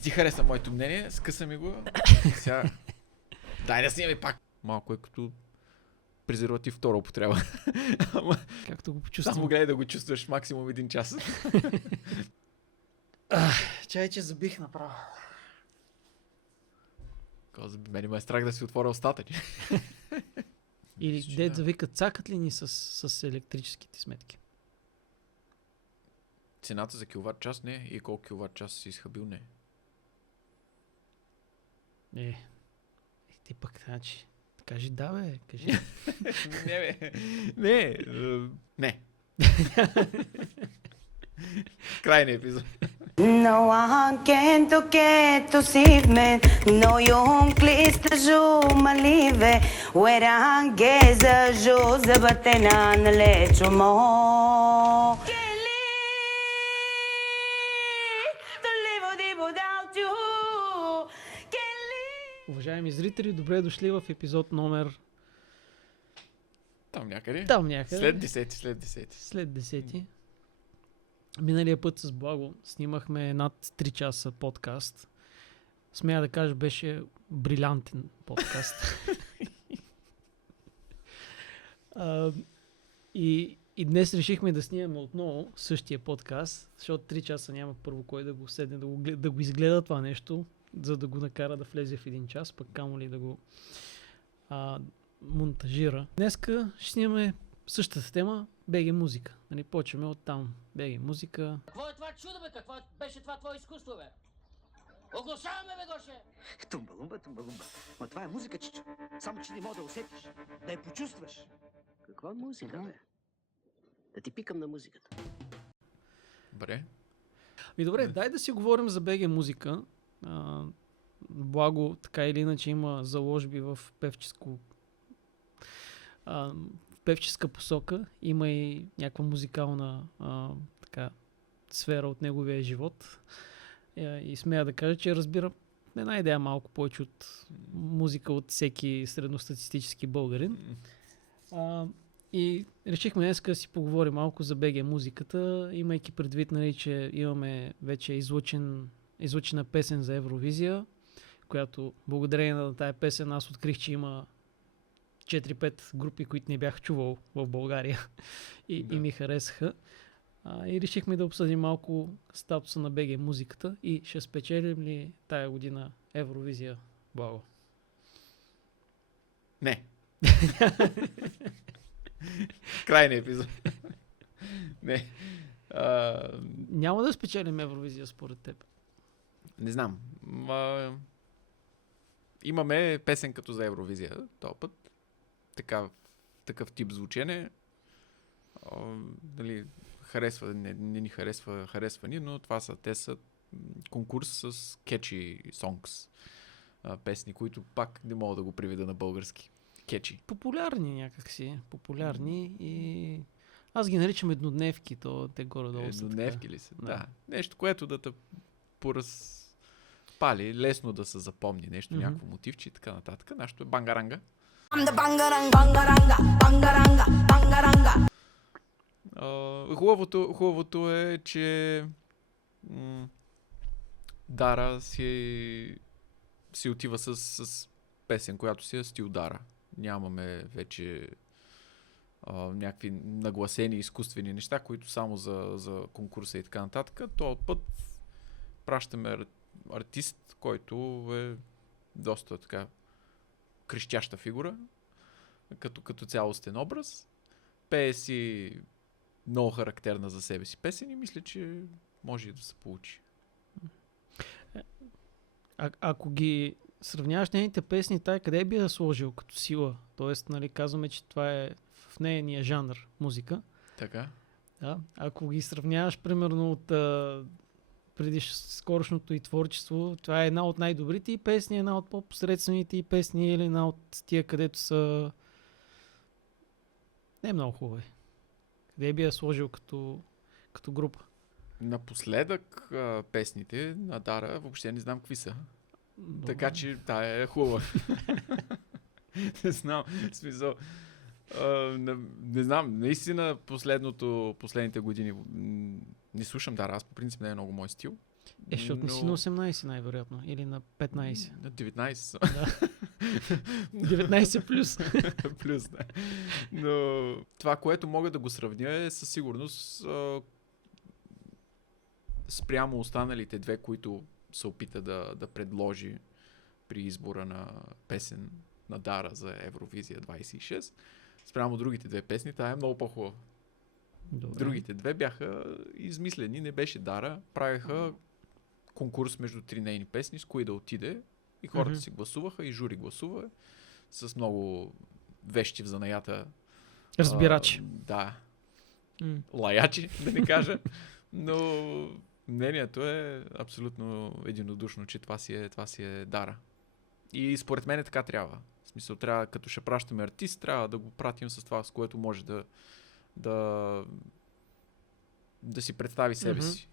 Не ти хареса моето мнение, скъса ми го. Сега... Дай да снимаме пак. Малко е като презерватив втора употреба. Както го почувствам. Само гледай да го чувстваш максимум 1 час. Чай, че забих направо. Мене ме е страх да си отворя устата. Или дед вика, цакат ли ни с електрическите сметки? Цената за киловатт час не и колко киловатт час си изхабил не. Ти пък, значи, кажи да, бе, кажи. Не, бе. Не. Не. Крайния епизод. No one can toque to save me. No yung klista jo malive. Wera geza jo zabatena na lecho mo. Kelly, to live without you. Kelly. Уважаеми зрители, добре дошли в епизод номер... Там някъде. След 10. След 10. Миналия път с Благо снимахме над 3 часа подкаст. Смея да кажа, беше брилянтен подкаст. И днес решихме да снимаме отново същия подкаст, защото 3 часа няма първо кой да го седне, да го изгледа това нещо, за да го накара да влезе в 1 час, пък камо ли да го монтажира. Днеска ще снимаме същата тема, БГ музика. Нали, почваме от там. БГ музика. Какво е това чудо, бе? Какво беше това твое изкуство, бе? Оглушаваме, бе, Гоше! Тумбалумба. Ма това е музика, чичо. Само, че не мога да усетиш, да я почувстваш. Каква музика, бе? Да ти пикам на музиката. Добре. Добре, дай да си говорим за БГ музика. Благо, така или иначе, има заложби в певческа посока. Има и някаква музикална сфера от неговия живот. И смея да кажа, че разбира една идея малко повече от музика от всеки средностатистически българин. И решихме днес да си поговорим малко за БГ музиката, имайки предвид, нали, че имаме вече излъчена песен за Евровизия, която благодарение на тая песен аз открих, че има 4-5 групи, които не бях чувал в България и ми харесаха. И решихме да обсъдим малко статуса на БГ музиката и ще спечелим ли тая година Евровизия, Благо? Не. Крайния епизод. Не. Няма да спечелим Евровизия според теб. Не знам. Имаме песен като за Евровизия този път. Такъв тип звучене. Дали харесва, не ни харесва ни, но те са конкурс с catchy songs. Песни, които пак не мога да го приведа на български. Catchy. Популярни някакси. Популярни и... Аз ги наричам еднодневки, те горе-долу еднодневки ли са? Да. Нещо, което да те поразпали, лесно да се запомни. Нещо, някакво мотивче и така нататък. Нашето е бангаранга. Хубавото е, че Дара си отива с песен, която си е стил Дара. Нямаме вече някакви нагласени изкуствени неща, които само за конкурса и така нататък. То от път пращаме артист, който е доста така крещяща фигура, като цялостен образ. Пее си много характерна за себе си песен и мисля, че може и да се получи. Ако ги сравняваш нейните песни, къде би я сложил като сила? Тоест, нали, казваме, че това е в нейния жанр музика. Така. Да. Ако ги сравняваш, примерно, от преди скорошното и творчество, това е една от най-добрите и песни, една от по-посредствените и песни или една от тия, където са не много хубави. Къде би я сложил като група? Напоследък песните на Дара въобще не знам какви са. Добре. Така че тая е хубава. Не знам, смисъл. Не знам, наистина последните години не слушам Дара, аз по принцип не е много мой стил. Защото не си на 18 най-вероятно. Или на 15. На 19 съм. Да. 19 плюс. Плюс, да. Но това, което мога да го сравня е със сигурност спрямо останалите две, които се опита да предложи при избора на песен на Дара за Евровизия 26. Спрямо другите две песни, тая е много по-хубава. Добре. Другите две бяха измислени, не беше Дара. Правеха конкурс между три нейни песни, с кои да отиде. И хората си гласуваха, и жури гласува. С много вещи в занаята. Разбирачи. Да. Лаячи, да не кажа. Но мнението е абсолютно единодушно, че това си е Дара. И според мен така трябва. В смисъл, трябва, като ще пращаме артист, трябва да го пратим с това, с което може да си представи себе си.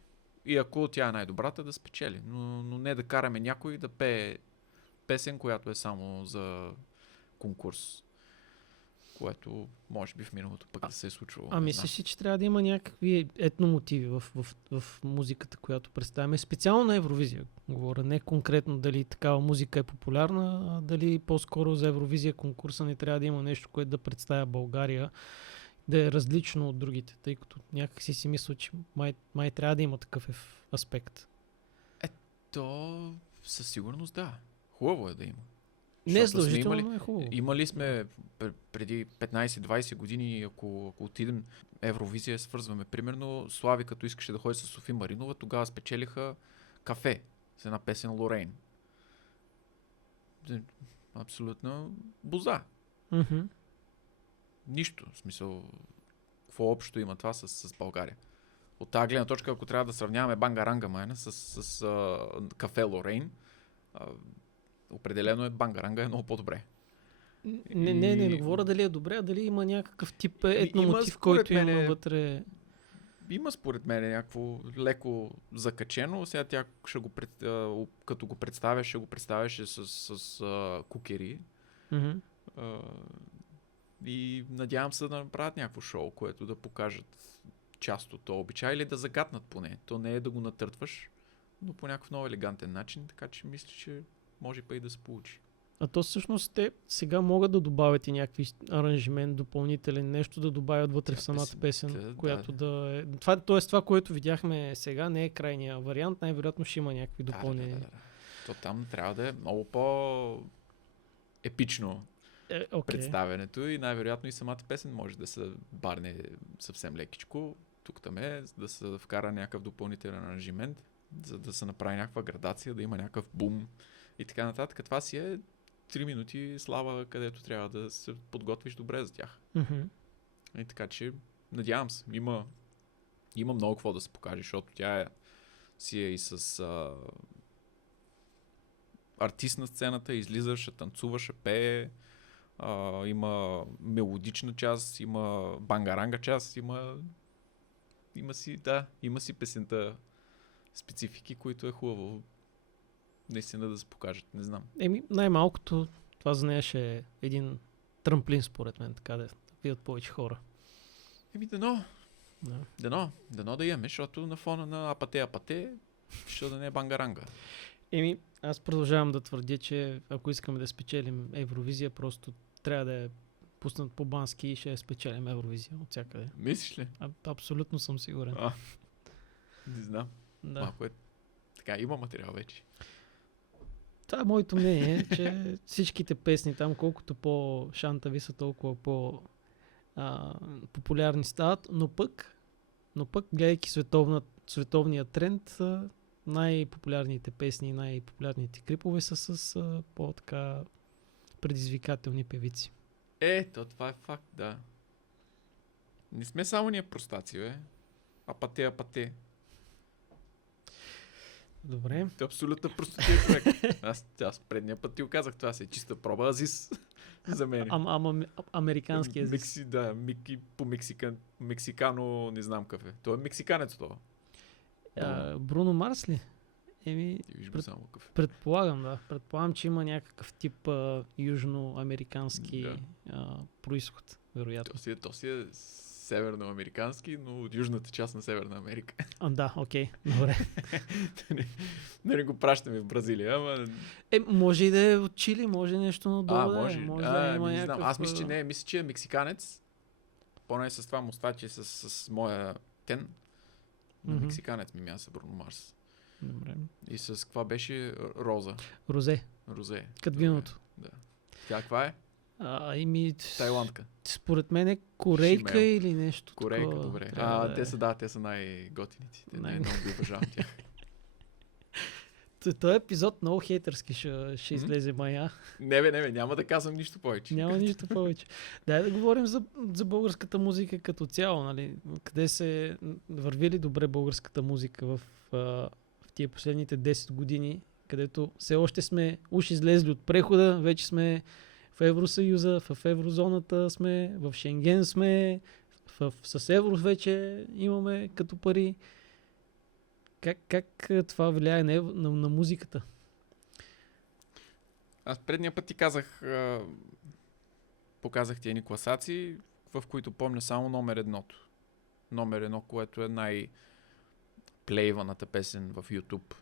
И ако тя е най-добрата, да спечели. Но не да караме някой да пее песен, която е само за конкурс. Което може би в миналото пък да се е случвало. А мислиш ли, че трябва да има някакви етномотиви в музиката, която представяме? Специално на Евровизия говоря. Не конкретно дали такава музика е популярна, а дали по-скоро за Евровизия конкурса не трябва да има нещо, което да представя България, да е различно от другите, тъй като някак си мисля, че май трябва да има такъв аспект. То със сигурност да. Хубаво е да има. Не е задължително, е хубаво. Имали сме преди 15-20 години, ако отидем Евровизия, свързваме примерно Слави, като искаше да ходи с Софи Маринова, тогава спечелиха Кафе с една песен Лорейн. Абсолютно боза. Нищо. В смисъл, какво общо има това с България? От тази гледна точка, ако трябва да сравняваме Бангаранга Майна с Кафе Лорейн, определено Бангаранга е много по-добре. Не говоря дали е добре, а дали има някакъв тип етномотив, който има вътре. Има според мен някакво леко закачено. Сега тя като го представяше, ще го представяше с кукери. И надявам се да направят някакво шоу, което да покажат част от този обичай или да загатнат поне. То не е да го натъртваш, но по някакъв много елегантен начин, така че мисля, че може па и да се получи. А то всъщност те сега могат да добавят и някакви аранжимент, допълнителен нещо, да добавят вътре в самата песен, която да е... Това, което видяхме сега, не е крайния вариант, най-вероятно ще има някакви допълнения. Да. То там трябва да е много по-епично представянето и най-вероятно и самата песен може да се барне съвсем лекичко. Тук-там да се вкара някакъв допълнителен аранжимент, за да се направи някаква градация, да има някакъв бум и така нататък. Това си е 3 минути слава, където трябва да се подготвиш добре за тях. И така че, надявам се, има много какво да се покаже, защото тя си е и с артист на сцената, излизаш, танцуваш, пее, има мелодична част, има бангаранга част, има си песента специфики, които е хубаво наистина да се покажат, не знам. Най-малкото това за нея ще е един трамплин, според мен, така да видят повече хора. Дано да имаме, защото на фона на апате, ще да не е бангаранга. Аз продължавам да твърдя, че ако искаме да спечелим Евровизия, просто трябва да я пуснат по бански и ще спечелим Евровизия от всякъде. Мислиш ли? Абсолютно съм сигурен. Не знам. Да. Малко е така, има материал вече. Това е моето мнение, че всичките песни там, колкото по-шантави са, толкова по-популярни стават, но пък гледайки световния тренд, най-популярните песни, най-популярните клипове са с по-така предизвикателни певици. Това е факт, да. Не сме само ние простаци, бе. Апате. Добре. Ти абсолютно простотия човек. Аз предния път ти казах, това си е чиста проба Азис за мен. Американски език. По мексикано не знам какъв е. Той е мексиканец това. Бруно Марс ли? Предполагам, да. Предполагам, че има някакъв тип южноамерикански происход, вероятно. То си е северноамерикански, но от южната част на Северна Америка. Да, окей, добре. Не го пращаме в Бразилия, ама... Може и да е от Чили, може нещо надолу да може. е. Може да има не знам. някакъв... Аз мисля, че е мексиканец. Поне с това мустаче, с моя тен. На мексиканец ми мяса Бруно Марс. Добре. И с каква беше? Роза. Розе. Като виното. Да. Тя каква е? Тайландка. Според мен е корейка Шимел. или нещо Корейка, такова. добре. Те са най-готините. Много ги обожавам тях. Този епизод много хейтърски ще излезе мая. Не, няма да казвам нищо повече. Няма нищо повече. Дай да говорим за българската музика като цяло. Нали? Къде се върви ли добре българската музика в тия последните 10 години, където все още сме уж излезли от прехода, вече сме в Евросъюза, в еврозоната сме, в Шенген сме, с евро вече имаме като пари. Как това влияе на музиката? Аз предния път ти показах ти едни класации, в които помня само номер едното. Номер едно, което е най-плейваната песен в YouTube.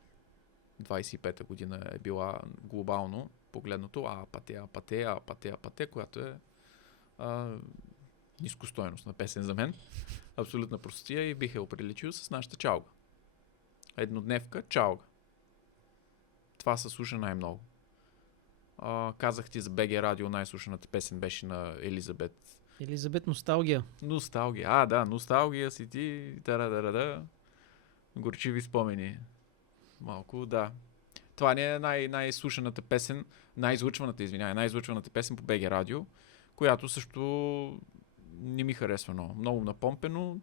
25-та година е била глобално погледнато Апате, която е нискостойност на песен за мен. Абсолютна простотия и бих я оприличил с нашата чалга. Еднодневка, чалга. Това се слуша най-много. Казах ти за БГ Радио, най-слушаната песен беше на Елизабет. Елизабет Носталгия. Носталгия. Да, носталгия си ти. Горчиви спомени. Малко, да. Това не е най-слушаната песен, най-излъчваната песен по БГ Радио, която също не ми харесва много. Много напомпено,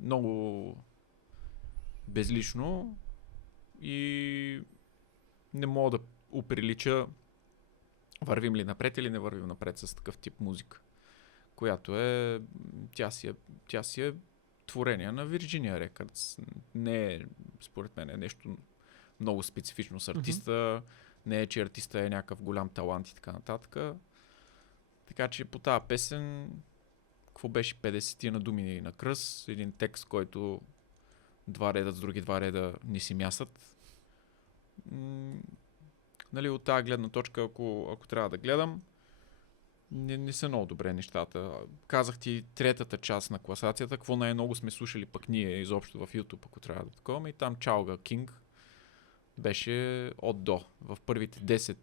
много безлично и не мога да оприлича вървим ли напред или не вървим напред с такъв тип музика, която е тя си е творение на Virginia Records. Не е, според мен, нещо много специфично с артиста. Не е, че артиста е някакъв голям талант и така нататък. Така че по тази песен какво беше 50 на думи на кръс, един текст, който два реда с други два реда не си мясат. Нали, от тази гледна точка, ако трябва да гледам, не са много добре нещата. Казах ти третата част на класацията, какво най-много сме слушали пък ние изобщо в YouTube, ако трябва да такова. И там Чалга Кинг беше от до. В първите 10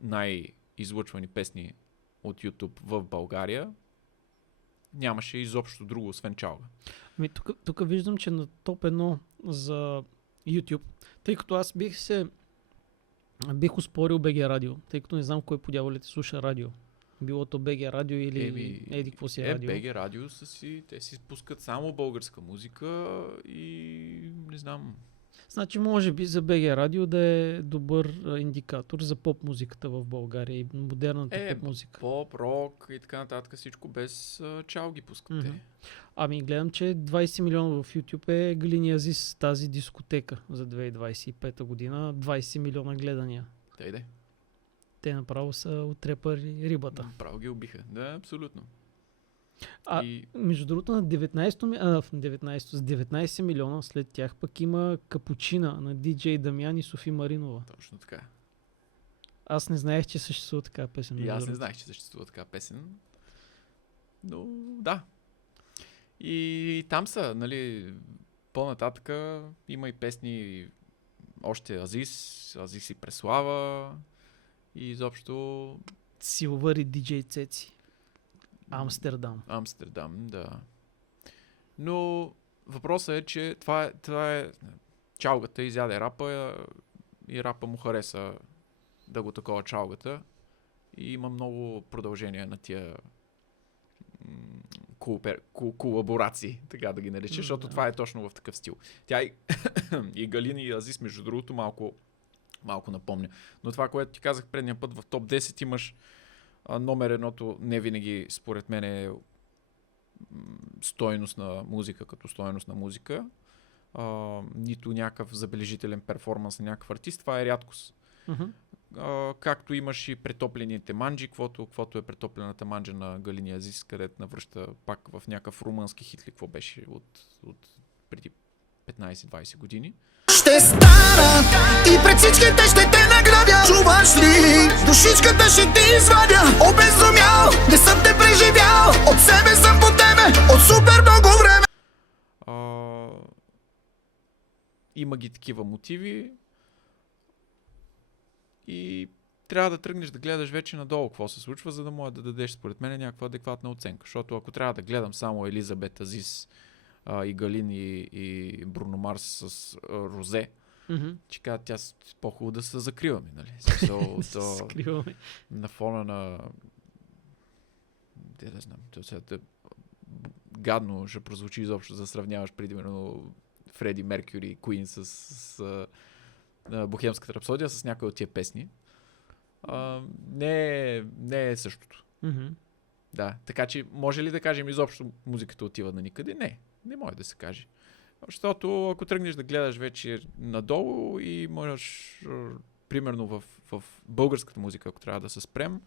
най-излъчвани песни от YouTube в България нямаше изобщо друго, освен Чалга. Тук виждам, че на топ 1 за YouTube, тъй като аз бих успорил БГ Радио, тъй като не знам кой по дяволите слуша радио. Било то БГ Радио или еди какво си радио. БГ Радио те си пускат само българска музика и не знам. Значи може би за БГ Радио да е добър индикатор за поп-музиката в България и модерната поп-музика. Поп, рок и така нататък, всичко без чалги пускат те. Ами гледам, че 20 милиона в YouTube е Галини Азис, тази дискотека за 2025 година. 20 милиона гледания. Те направо са отрепали рибата. Направо ги убиха. Да, абсолютно. Между другото с 19 милиона след тях пък има Капучина на DJ Дамян и Софи Маринова. Точно така. Аз не знаех, че съществува така песен. И аз не знаех, че съществува така песен. Но да. И там са, нали, по-нататъка има и песни още Азис и Преслава и изобщо Силвър и DJ Цеци. Амстердам, да. Но въпросът е, че това е чалгата изяде рапа и рапа му хареса да го такова чалгата и има много продължения на тия колаборации, така да ги наречеш, защото това е точно в такъв стил. Тя и Галини и Азис, между другото, малко напомня. Но това, което ти казах предния път, в топ 10 имаш номер едното, не винаги според мен е стойност на музика като стойност на музика, нито някакъв забележителен перформанс на някакъв артист, това е рядкост. както имаш и претоплените манджи, каквото е претоплената манджа на Галини Азис, където навръща пак в някакъв румънски хит, какво беше от преди 15-20 години. Ще стана и пред всичките ще те наградя. Чуваш ли? Душичката ще ти извадя. Обезумял, не съм те преживял. От себе съм по тебе, от супер много време. Има ги такива мотиви и трябва да тръгнеш да гледаш вече надолу какво се случва, за да може да дадеш според мен някаква адекватна оценка. Защото ако трябва да гледам само Елизабет Азис и Галин и Бруно Марс с Розе, че кажа, тя по-хубаво да се закриваме, нали? Закриваме. На фона на... Да знам, гадно ще прозвучи изобщо да сравняваш примерно Фреди Меркюри и Куин с Бохемската рапсодия с някои от тия песни. Не е същото. Да, така че може ли да кажем изобщо музиката отива на никъде? Не може да се каже. Защото ако тръгнеш да гледаш вече надолу и можеш, примерно в българската музика, ако трябва да се спрем,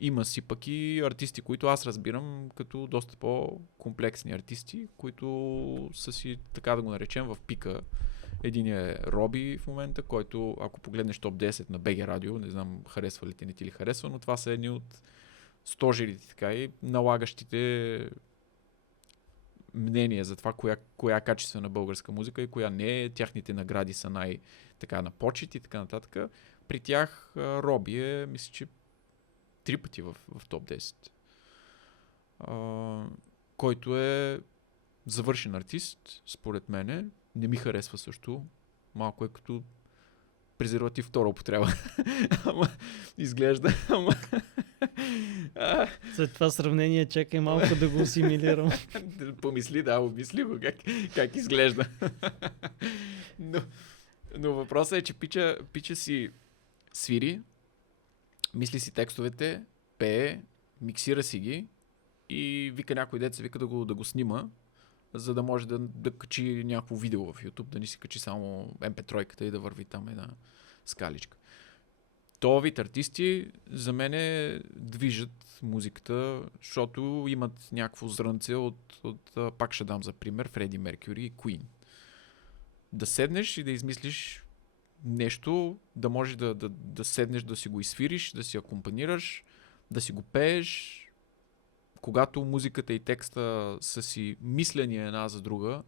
има си пък и артисти, които аз разбирам като доста по-комплексни артисти, които са си, така да го наречем, в пика. Един е Роби в момента, който, ако погледнеш топ 10 на БГ Радио, не знам харесва ли ти, не ти ли харесва, но това са едни от стожерите, така и налагащите мнение за това, коя е качествена българска музика и коя не е. Тяхните награди са така на почет и така нататък. При тях Роби е, мисля, че 3 пъти в топ 10. Който е завършен артист, според мене. Не ми харесва също. Малко е като презерватив втора употреба. Ама изглежда. След това сравнение чакай малко да го асимилирам. Помисли, обмисли го как изглежда. Но въпросът е, че пича си свири, мисли си текстовете, пее, миксира си ги и вика някой деца, вика да го снима, за да може да качи някакво видео в YouTube, да не си качи само MP3-ката и да върви там една скаличка. Това вид артисти за мен движат музиката, защото имат някакво зрънце от пак ще дам за пример, Фреди Меркюри и Куин. Да седнеш и да измислиш нещо, да можеш да седнеш, да си го изсвириш, да си акомпанираш, да си го пееш. Когато музиката и текста са си мислени една за друга,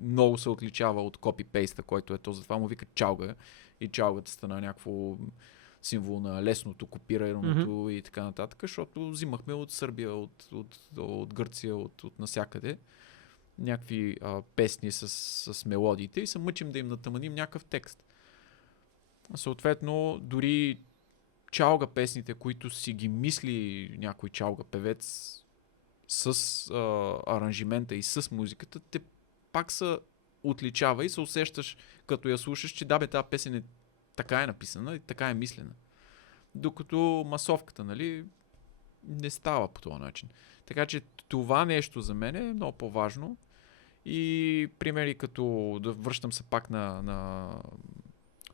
много се отличава от копи-пейста, който е то, затова му вика чалга. И чалгата стана някакво символ на лесното копираното и така нататък, защото взимахме от Сърбия, от Гърция, от насякъде някакви песни с мелодиите и се мъчим да им натъманим някакъв текст. Съответно, дори чалга песните, които си ги мисли някой чалга певец с аранжимента и с музиката, те пак са отличава и се усещаш, като я слушаш, че да бе, тази песен така е написана и така е мислена. Докато масовката, нали, не става по този начин. Така че това нещо за мен е много по-важно. И примери като, да връщам се пак на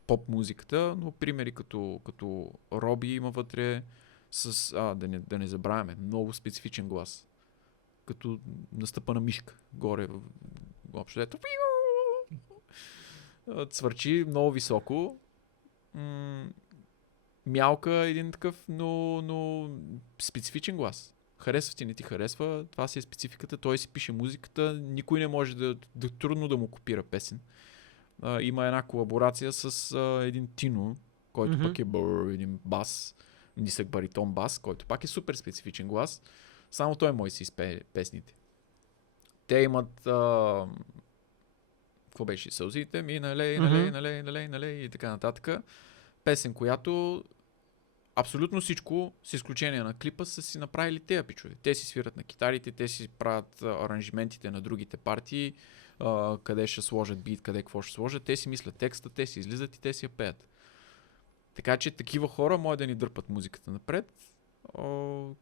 поп музиката, но примери като Роби има вътре с, да не забравяме, много специфичен глас. Като настъпа на мишка. Горе общо ето. Цвърчи много високо. Мялка един такъв, но специфичен глас. Харесва ти, не ти харесва, това си е спецификата, той си пише музиката, никой не може трудно да му копира песен. Има една колаборация с един Тино, който пък е един бас, нисък баритон бас, който пак е супер специфичен глас. Само той може да си изпее песните. Те имат какво беше? Сълзите ми, налей и така нататък. Песен, която абсолютно всичко, с изключение на клипа, са си направили тези пичове. Те си свират на китарите, те си правят аранжиментите на другите партии, къде ще сложат бит, къде какво ще сложат. Те си мислят текста, те си излизат и те си я пеят. Така че такива хора могат да ни дърпат музиката напред.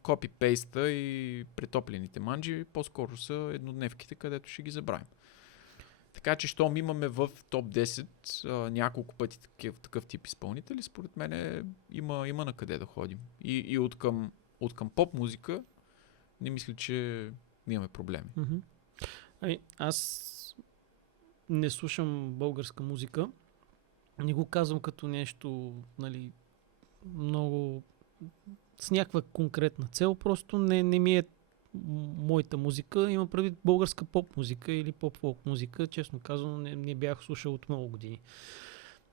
Копи-пейста и претоплените манджи по-скоро са еднодневките, където ще ги забравим. Така че, щом имаме в топ 10 няколко пъти такъв тип изпълнители, според мен има на къде да ходим. И от към поп музика не мисля, че имаме проблеми. Ами, аз не слушам българска музика. Не го казвам като нещо, нали, много с някаква конкретна цел. Просто не ми е моята музика. Има предвид българска поп музика или поп-фолк музика. Честно казвам, не бях слушал от много години.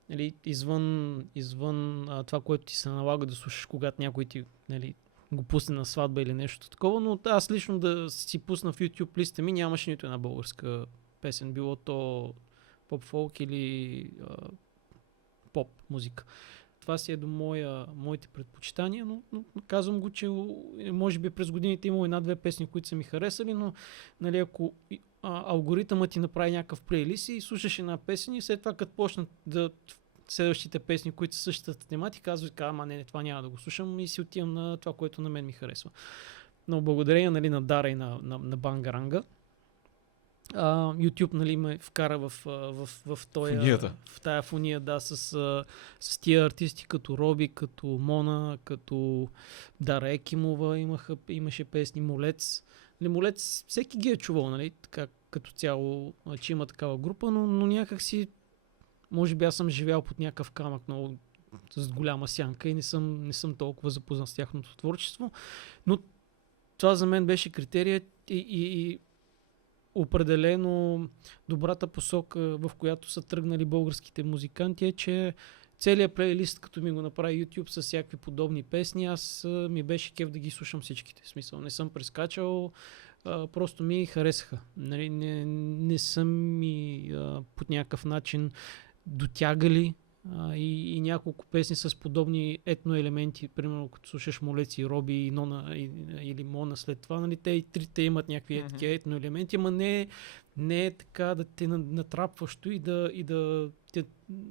Нали, извън това, което ти се налага да слушаш, когато някой ти, нали, го пусне на сватба или нещо такова, но аз лично да си пусна в YouTube листа ми, нямаше нито една българска песен. Било то поп-фолк или поп музика. Това си е до моите предпочитания, но казвам го, че може би през годините имало една-две песни, които са ми харесали, но нали, ако алгоритъмът ти направи някакъв плейлист и слушаш една песен и след това като почнат следващите песни, които са същата тематика, аз казвам, не, това няма да го слушам и си отивам на това, което на мен ми харесва. Но благодарение, нали, на Дара и на Бангаранга, YouTube, нали, ме вкара в тая фуния, да, с тия артисти като Роби, като Мона, като Дара Екимова имаше песни, Молец. Молец всеки ги е чувал, нали, така като цяло, че има такава група, но някак си, може би аз съм живял под някакъв камък много с голяма сянка и не съм толкова запознат с тяхното творчество, но това за мен беше критерия и определено добрата посока, в която са тръгнали българските музиканти е, че целият плейлист, като ми го направи YouTube с всякакви подобни песни, аз ми беше кеф да ги слушам всичките. В смисъл, не съм прескачал, просто ми харесаха. Нали, не съм ми по някакъв начин дотягали и няколко песни с подобни етноелементи, примерно като слушаш Молец и Роби и Нона или Мона след това, нали, те и трите имат някакви такива етноелементи, ама не е така да те натрапващо и да те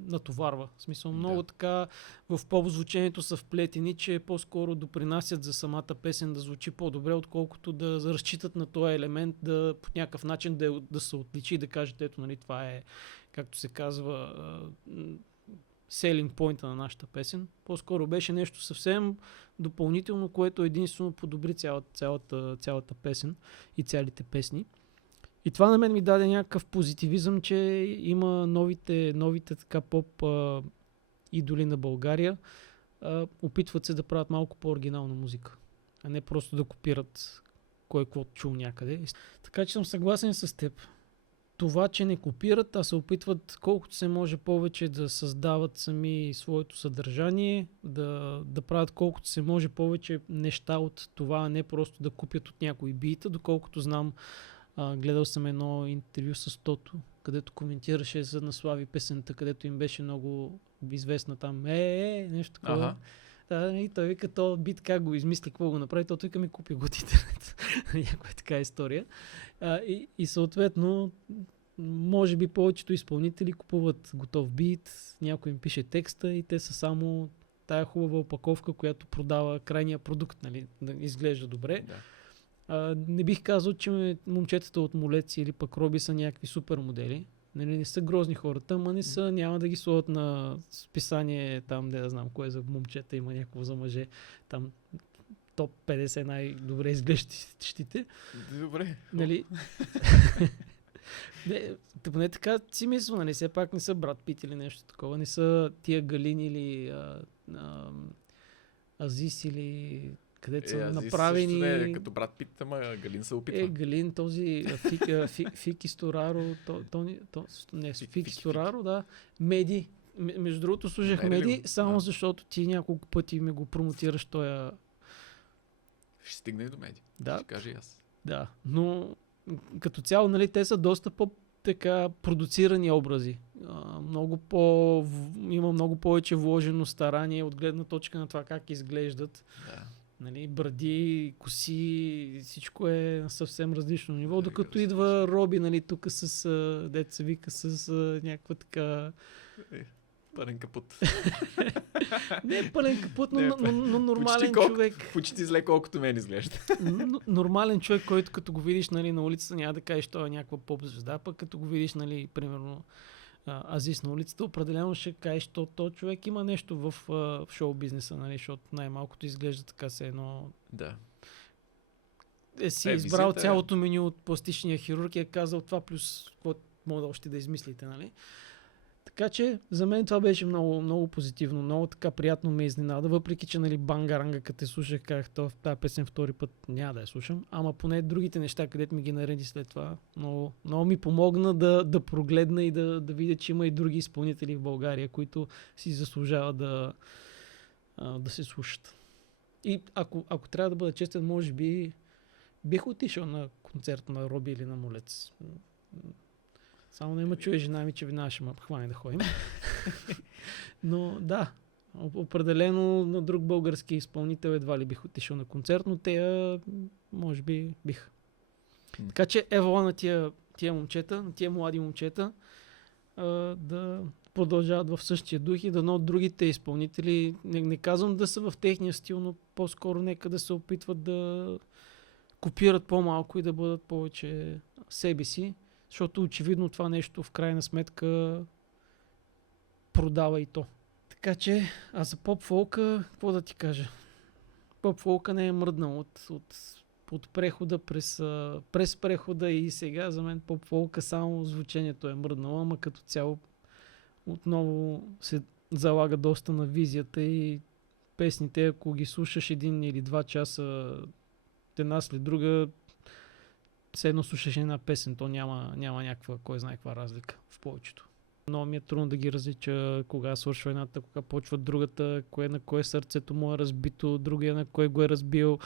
натоварва. В смисъл, много така в поп-звучението са вплетени, че по-скоро допринасят за самата песен да звучи по-добре, отколкото да разчитат на този елемент, да по някакъв начин да се отличи и да кажете, ето, нали, това е, както се казва, селинг поинта на нашата песен. По-скоро беше нещо съвсем допълнително, което единствено подобри цялата песен и цялите песни. И това на мен ми даде някакъв позитивизъм, че има новите така поп идоли на България. Опитват се да правят малко по-оригинална музика, а не просто да копират кой какво чул някъде. Така че съм съгласен с теб. Това, че не копират, а се опитват колкото се може повече да създават сами своето съдържание, да правят колкото се може повече неща от това, а не просто да купят от някой бита. Доколкото знам, гледал съм едно интервю с Тото, където коментираше за Наслави песента, където им беше много известна там нещо такова. Да, и той вика, то бит как го измисли, какво го направи, той вика ми купи го от интернет. Някаква така история. И съответно, може би повечето изпълнители купуват готов бит, някой им пише текста и те са само тая хубава опаковка, която продава крайния продукт, нали, да изглежда добре. Да. Не бих казал, че момчетата от Молец или пък Роби са някакви супер модели. Нали, не са грозни хората, ама няма да ги сложат на списание там, да знам кое за момчета, има някакво за мъже, там топ 50 най-добре изглеждащите. Добре. Нали? Поне така си мисля, нали? Все пак не са Брат Пит или нещо такова, не са тия Галин или Азис или където са направени... Също не, като Брат Пит, ама Галин се опитва. Галин, този Фики Стораро, Фики Стораро, да, Меди. Между другото слушах Меди, само защото ти няколко пъти ми го промотираш тоя... Ще стигне и до Меди. Да. Ще кажа и аз. Да, но като цяло, нали, те са доста по-така продуцирани образи. Има много повече вложено старание от гледна точка на това как изглеждат. Да. Нали, бради, коси, всичко е на съвсем различно ниво, докато идва Роби, нали, тук с деца вика с някаква така Пълен капут. Не е пълен капут, Не е но нормален почти човек. Почти зле, колкото мен изглежда. Нормален човек, който като го видиш, нали, на улицата, няма да кажеш, той е някаква поп-звезда, пък като го видиш, нали, примерно Азис на улицата, определено ще кажеш, то човек има нещо в шоу-бизнеса, нали, защото най-малкото изглежда така се едно... Да. Си избрал цялото меню от пластичния хирург и е казал това плюс какво мога още да измислите, нали? Така че за мен това беше много, много позитивно, много така приятно ме изненада, въпреки че, нали, бангаранга, като те слушах, казах, тази песен втори път няма да я слушам, ама поне другите неща, където ми ги нареди след това, много, много ми помогна да прогледна и да видя, че има и други изпълнители в България, които си заслужават да се слушат. И ако трябва да бъда честен, може би бих отишъл на концерт на Роби или на Молец. Само не ме чуе жена ми, че веднага ще ме хване да ходим. Но да, определено на друг български изпълнител едва ли бих отишъл на концерт, но те може би бих. Така че ево на тия момчета, на тия млади момчета да продължават в същия дух и дано другите изпълнители, не казвам да са в техния стил, но по-скоро нека да се опитват да копират по-малко и да бъдат повече себе си, защото очевидно това нещо в крайна сметка продава и то. Така че, а за поп-фолка, какво да ти кажа? Поп-фолка не е мръднал от прехода през прехода и сега за мен поп-фолка само звучението е мръднало, ама като цяло отново се залага доста на визията и песните, ако ги слушаш 1 или 2 часа една след друга, все едно слушаш една песен, то няма някаква, кой знае каква разлика в повечето. Много ми е трудно да ги различа кога свършва едната, кога почва другата, на кое сърцето му е разбито, другия на кой го е разбил.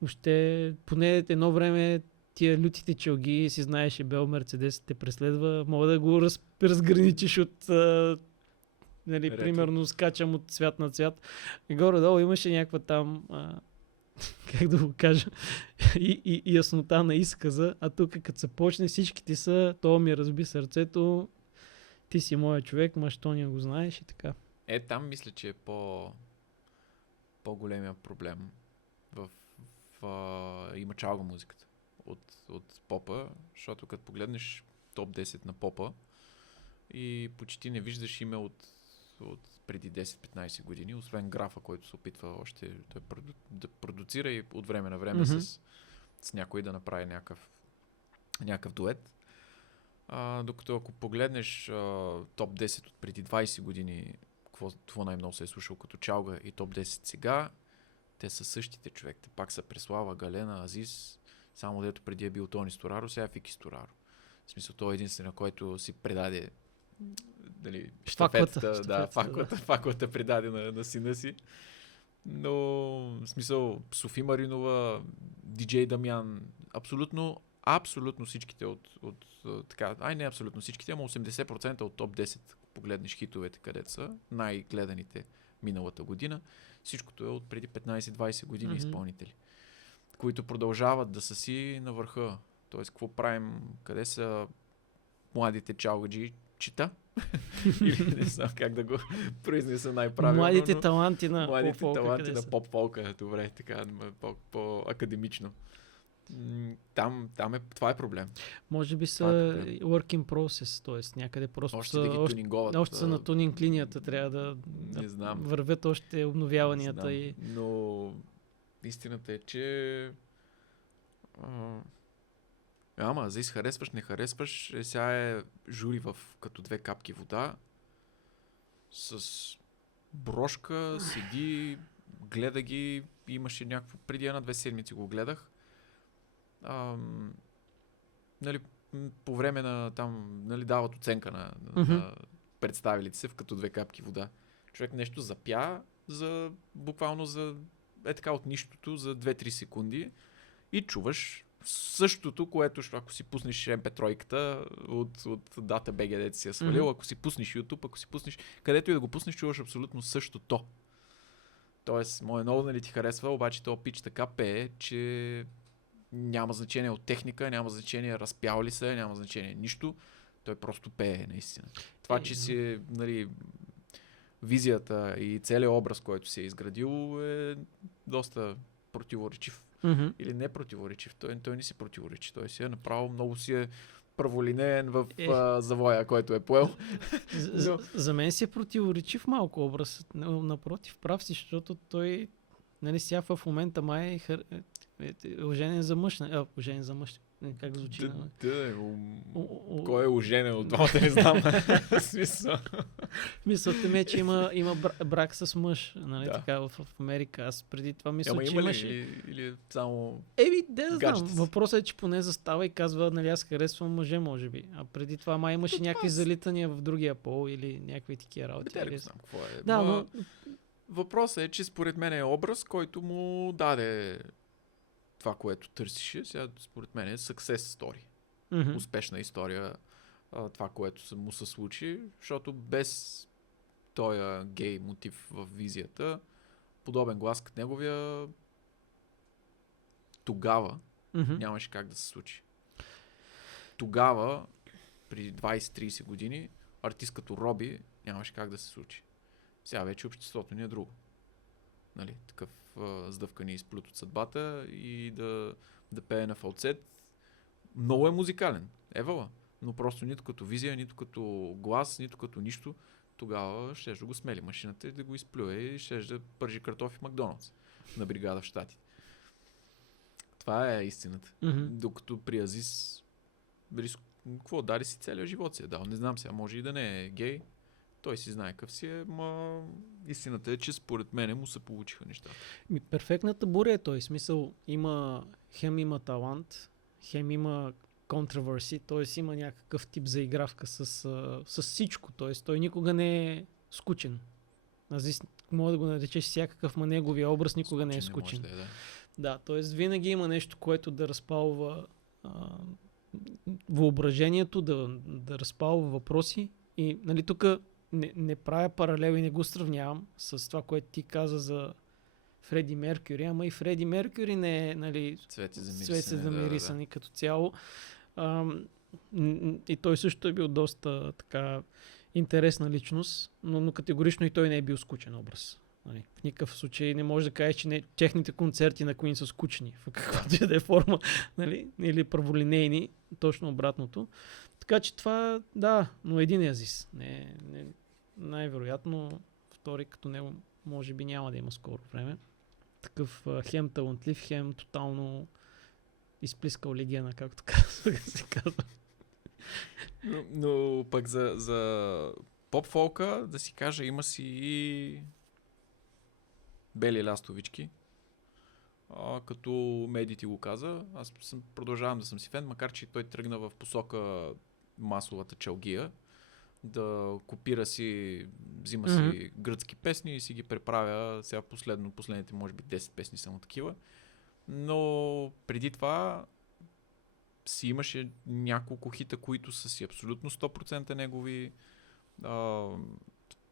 Въобще, поне едно време тия лютите челги, си знаеш, и Бел Мерцедес те преследва, мога да го разграничиш от нали, примерно скачам от цвят на цвят. И горе-долу имаше някаква там как да го кажа, и яснота на изказа, а тук като се почне всичките са, то ми разби сърцето, ти си моя човек, ма що не го знаеш и така. Там мисля, че е по-големия проблем има чалга музиката от попа, защото като погледнеш топ 10 на попа и почти не виждаш име от преди 10-15 години, освен Графа, който се опитва още да продуцира и от време на време с някой да направи някакъв дует. Докато ако погледнеш топ 10 от преди 20 години, какво най-много се е слушал като чалга и топ 10 сега, те са същите човек. Те пак са Преслава, Галена, Азис, само дето преди е бил Тони Стораро, сега е Фики Стораро. В смисъл, той е единствен, който си предаде факвата предаде на сина си. Но, в смисъл, Софи Маринова, диджей Дамян, абсолютно всичките не абсолютно всичките, ама 80% от топ 10, погледнеш хитовете, където са най-гледаните миналата година, всичкото е от преди 15-20 години изпълнители, които продължават да са си на върха. Тоест, какво правим, къде са младите чалгаджи, чита? Не знам как да го произнеса най-правилно. Младите таланти на поп-фолка. Добре, така, по-академично. Това е проблем. Може би са work in process, т.е. някъде просто още са на тунинг линията, трябва да вървят още обновяванията. Но истината е, че ама, Азис харесваш, не харесваш, сега е жури като 2 капки вода с брошка, седи, гледа ги, имаше някакво, преди 1-2 седмици го гледах. Нали, по време на там, нали, дават оценка на представилите се в като 2 капки вода. Човек нещо запя буквално така от нищото за 2-3 секунди и чуваш същото, което ако си пуснеш MP3-ката от Data BG, дето си я свалил, ако си пуснеш YouTube, ако си пуснеш където и да го пуснеш, чуваш абсолютно същото. Тоест, мое много нали ти харесва, обаче този пич така пее, че няма значение от техника, няма значение разпял ли се, няма значение нищо. Той просто пее, наистина. Това, че си нали, визията и целият образ, който си е изградил, е доста противоречив. Мгм. Или не противоречив. Той не си противоречи. Той си е направо много си е праволинеен в завоя, който е поел. За мен си е противоречив малко образ. Напротив, прав си, защото той, нали, сега в момента май е оженен за мъж. Оженен за мъж. Как звучи? Кой е оженен от двамата, не знам. Смисъл. Мисълта ми е, че има брак с мъж, нали, Да. така в Америка. Аз преди това мисля, Ама че има ли? имаше... Или само... Да знам. гаджета си? Въпросът е, че поне застава и казва, нали, аз харесвам мъже, може би. А преди това май имаше някакви залитания в другия пол или някакви такива работи. Те не знам какво е. Да, Ма, но... въпросът е, че според мен е образ, който му даде това, което търсише. Сега според мен е success story. Мгм. Успешна история, това, което му се случи, защото без този гей мотив в визията, подобен глас като неговия, тогава Мгм. нямаше как да се случи. Тогава, при 20-30 години, артист като Роби нямаше как да се случи. Сега вече обществото ни е друго. Нали, такъв сдъвкани изплют от съдбата и да пее на фалцет. Много е музикален, евала, но просто нито като визия, нито като глас, нито като нищо. Тогава ще да го смели машината и да го изплюе и ще да пържи картофи в Макдоналдс на бригада в Щатите. Това е истината. Мгм. Докато при Азис какво даде си целия живот си е дал. Не знам сега, може и да не е гей. Той си знае какъв си е, ма истината е, че според мене му се получиха неща. Перфектната буря е той. Смисъл, хем има талант, хем има controversy, т.е. има някакъв тип заигравка с всичко. Т.е. той никога не е скучен. Азис може да го наречеш всякакъв, ма неговия образ никога не е скучен. може да е, да. Да, т.е. винаги има нещо, което да разпалва въображението, да разпалва въпроси. И нали, тук не правя паралел и не го сравнявам с това, което ти каза за Фреди Меркюри, ама и Фреди Меркюри не е, нали, Цвети за мирисани като цяло. И той също е бил доста така интересна личност, но категорично и той не е бил скучен образ. Нали, в никакъв случай не може да кажеш, че техните концерти на Queen са скучни, в каквато и да е форма, нали, или праволинейни, точно обратното. Така че това, да, но един е Азис. Най-вероятно втори като него може би няма да има скоро време. Такъв хем талантлив, хем тотално изплискал легена, както се казва. Но пък за поп-фолка, да си кажа, има си и бели лястовички. Като Меди ти го каза, аз продължавам да съм си фен, макар че той тръгна в посока масовата чалгия, да копира си, взима си гръцки песни и си ги преправя. Сега последните може би 10 песни са му такива. Но преди това си имаше няколко хита, които са си абсолютно 100% негови.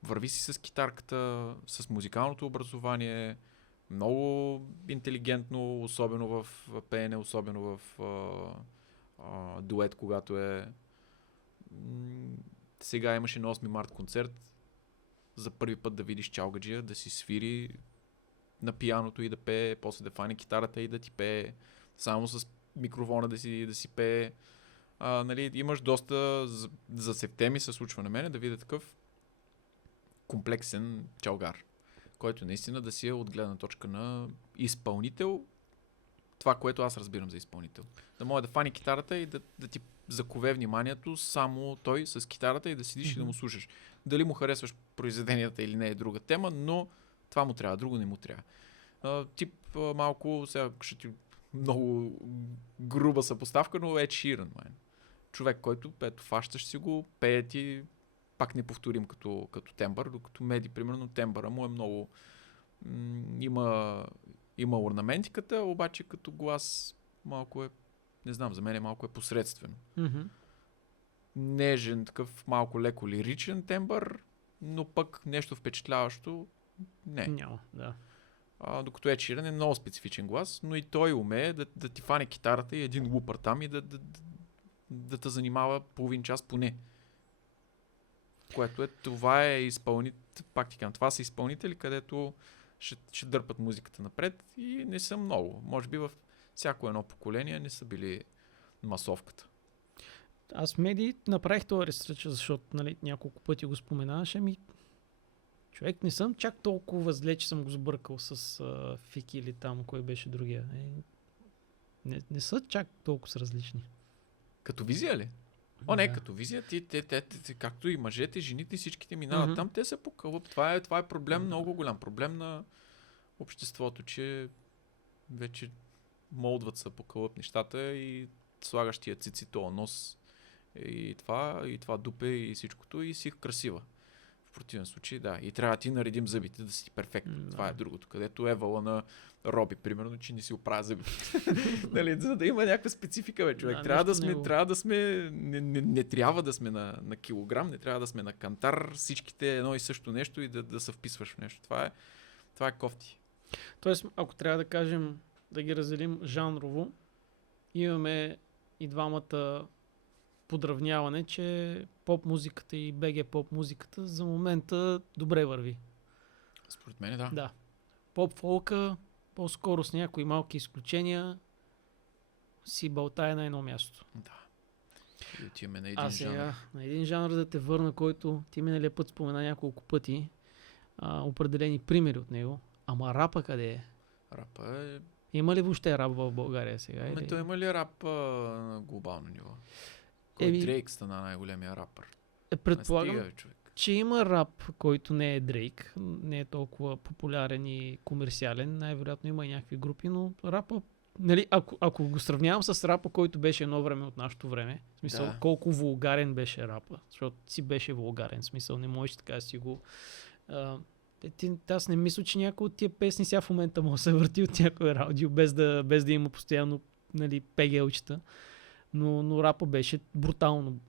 Върви си с китарката, с музикалното образование, много интелигентно, особено в пеене, особено в дует, когато е. Сега имаше на 8 март концерт. За първи път да видиш чалгаджия, да си свири на пианото и да пее, после да фане китарата и да ти пее, само с микрофона да си пее. Нали, имаш доста, за септеми се случва на мене да видя такъв комплексен чалгар, който наистина да си е от гледна точка на изпълнител, това, което аз разбирам за изпълнител. Да може да фани китарата и да ти закове вниманието само той с китарата и да седиш и да му слушаш. Дали му харесваш произведенията или не е друга тема, но това му трябва, друго не му трябва. Малко, сега ще ти много груба съпоставка, но Ед Ширан, човек, който фащаш си го, пее ти, пак неповторим като тембър, докато Меди, примерно, тембъра му е много... Има орнаментиката, обаче като глас малко е, не знам, за мен малко е посредствено. Mm-hmm. Нежен, такъв малко леко лиричен тембър, но пък нещо впечатляващо не. Няма, да. Докато Ед Ширан е много специфичен глас, но и той умее да ти фане китарата и един лупър там и да те занимава половин час поне. Което това е пак ти казвам, това са изпълнители, където ще дърпат музиката напред и не са много. Може би във всяко едно поколение не са били масовката. Аз медии направих този ресърч, защото нали, няколко пъти го споменаваш, човек не съм чак толкова зле, че съм го сбъркал с Фики или там, кой беше другия. Не са чак толкова с различни. Като визия ли? Не, като визия, те, както и мъжете, жените, всичките минават там, те се покълват. Това е проблем, много голям проблем на обществото, че вече молдват се покълват нещата и слагаш тия цици, тоя нос и това дупе и всичкото и си красива. В противен случай, да. И трябва да ти наредим зъбите да си перфектно. Това е другото. Където е вала на Роби, примерно, че не си оправя зъбите. Нали, за да има някаква специфика, бе, човек. Трябва да сме, не трябва да сме на килограм, не трябва да сме на кантар, всичките едно и също нещо и да се вписваш в нещо. Това е кофти. Тоест, ако трябва да кажем, да ги разделим жанрово, имаме и двамата подравняване, че поп-музиката и БГ поп-музиката за момента добре върви. Според мен, да. Да. Поп-фолка, по-скоро с някои малки изключения, си балтае на едно място. Да. И отиваме на един жанр. На един жанр да те върна, който ти миналия път спомена няколко пъти, определени примери от него. Ама рапа къде е? Рапа е... Има ли въобще рап в България сега? Той има ли рап на глобално ниво? Дрейк стана най-големия рапър. Предполагам, че има рап, който не е Дрейк, не е толкова популярен и комерциален. Най-вероятно има и някакви групи, но рапа, нали, ако го сравнявам с рапа, който беше едно време от нашето време, в смисъл колко вулгарен беше рапа, защото си беше вулгарен, в смисъл не можеш така да си го... Аз не мисля, че някой от тия песни сега в момента може да се върти от някое радио, без да има постоянно нали, пегелчета. Но рапа беше брутално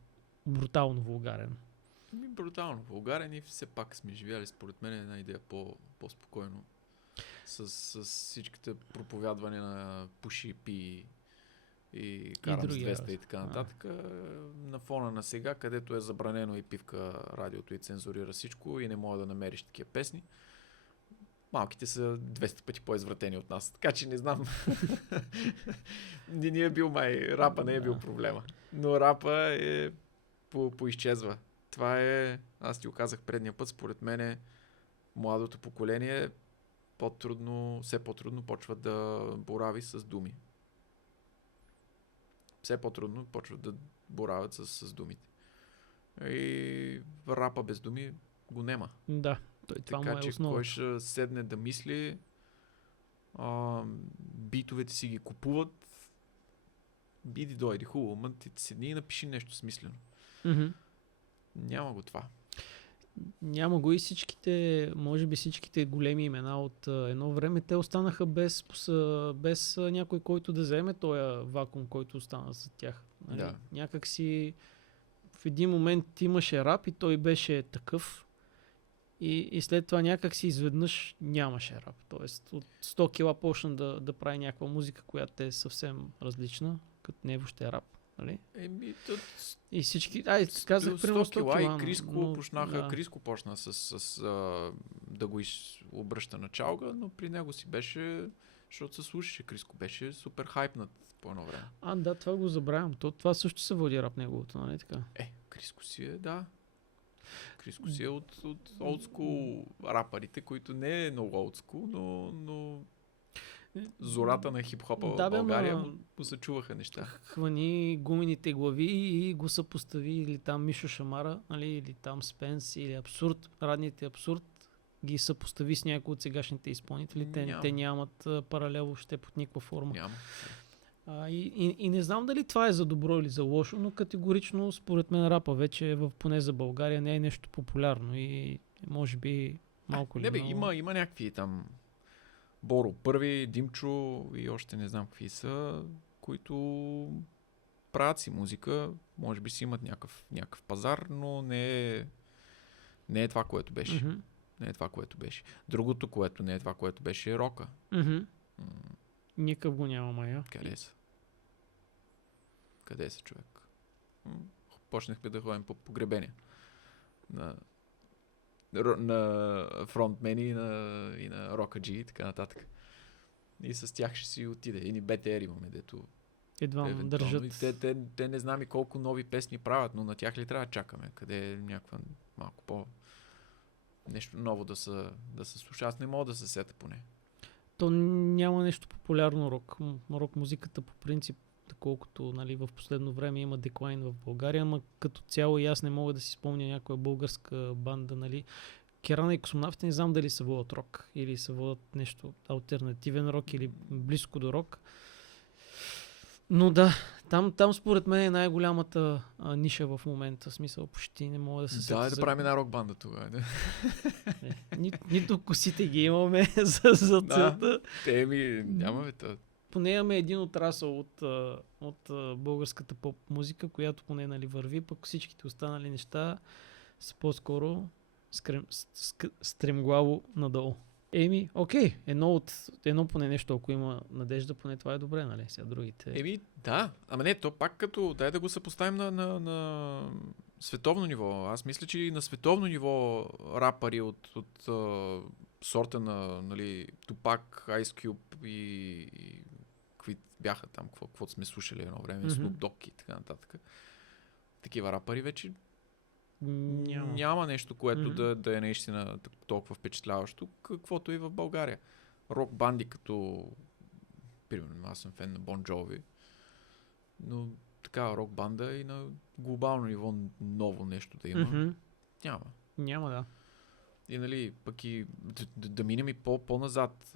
вулгарен. Брутално вулгарен и все пак сме живяли според мен една идея по-спокойно. С всичките проповядвания на пуши, пи и карам с 200 и така нататък. На фона на сега, където е забранено и пивка радиото и цензурира всичко и не може да намериш такива песни. Малките са 200 пъти по-извратени от нас. Така че не знам. Не е бил рапа не е бил проблема. Но рапа е поизчезва. Това е, аз ти го казах предния път, според мен младото поколение все по-трудно почва да борави с думи. Все по-трудно почват да боравят с думите. И рапа без думи го нема. Да. Така че кой ще седне да мисли, битовете си ги купуват, биди дойде хубаво, ма ти седни и напиши нещо смислено. Няма го това. Няма го и всичките, може би всичките големи имена от едно време, те останаха без някой, който да вземе този вакуум, който остана за тях. Нали? Да. Някак си в един момент имаше рап и той беше такъв. И след това някак си изведнъж нямаше рап. Тоест от 100 кила почна да прави някаква музика, която е съвсем различна, като не е въобще рап. Нали? И всички... казах примерно 100 кила и Криско но, Криско почна да го обръща на чалга, но при него си беше, защото се слушаше. Криско беше супер хайпнат по едно време. Да, това го забравям. Това също се води рап неговото, нали така? Криско си е, да. Криско си е от олдскул рапърите, които не е много олдскул, но зората на хип-хопа в България му се чуваха неща. Хвани гумените глави и го съпостави или там Мишо Шамара, нали, или там Спенс, или Абсурд, радните Абсурд, ги съпостави с някои от сегашните изпълнители. Те нямат паралел въобще под никаква форма. Няма. И не знам дали това е за добро или за лошо, но категорично според мен рапа вече поне за България не е нещо популярно и може би малко ли много... Има някакви там Боро Първи, Димчо и още не знам какви са, които правят си музика, може би си имат някакъв пазар, но не е това, което беше. Mm-hmm. Не е това, което беше. Другото, което не е това, което беше, е рока. Mm-hmm. Никакъв го няма, мая. Къде са, човек? Почнахме да ходим по погребения. на фронтмени и на рокаджи и така нататък. И с тях ще си отиде. И ни БТР имаме, дето Едва евентуално. държат. Те не знам и колко нови песни правят, но на тях ли трябва да чакаме? Къде е някаква малко нещо ново да се слуша. Аз не мога да се сета поне. То няма нещо популярно рок. Рок музиката по принцип, доколкото нали, в последно време има деклайн в България, ама като цяло и аз не мога да си спомня някоя българска банда, нали. Керана и Космонавтите не знам дали са водят рок или са водят нещо алтернативен рок или близко до рок. Но да, там според мен е най-голямата ниша в момента. В смисъл, почти не мога да се сета. Да правим една рок банда тогава. Да. Нито косите ги имаме за целта. Нямаме това. Поне имаме един отрасъл от българската поп музика, която поне нали, върви, пък всичките останали неща са по-скоро стремглаво надолу. Окей, едно поне нещо, ако има надежда, поне това е добре, нали? Сега другите. Да, ама не, то пак като дай да го съпоставим на световно ниво. Аз мисля, че и на световно ниво рапъри от сорта на нали, Тупак, Ice Cube и какви бяха там, какво сме слушали едно време, Snoop Dogg и така нататък. Такива рапъри вече няма нещо, което да е наистина толкова впечатляващо, каквото и в България. Рок банди като примерно, аз съм фен на Bon Jovi, но такава рок банда и на глобално ниво ново нещо да има. Няма, да. И нали, пък и да минем и по-назад.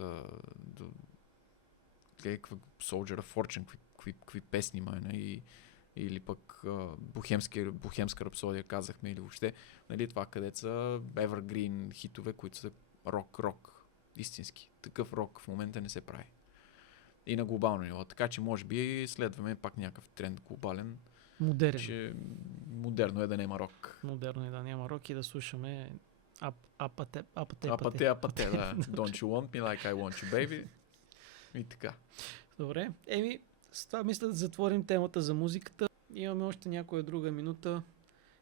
Гледай Soldier of Fortune, какви песни майна или пък Бохемска рапсодия казахме или въобще. Нали, това където са evergreen хитове, които са рок, истински. Такъв рок в момента не се прави. И на глобално ниво. Така че може би следваме пак някакъв тренд глобален. Модерен. Че модерно е да няма рок. Модерно е да няма рок и да слушаме апате, да. Don't you want me like I want you, baby. И така. Добре. С това мисля да затворим темата за музиката. Имаме още някоя друга минута.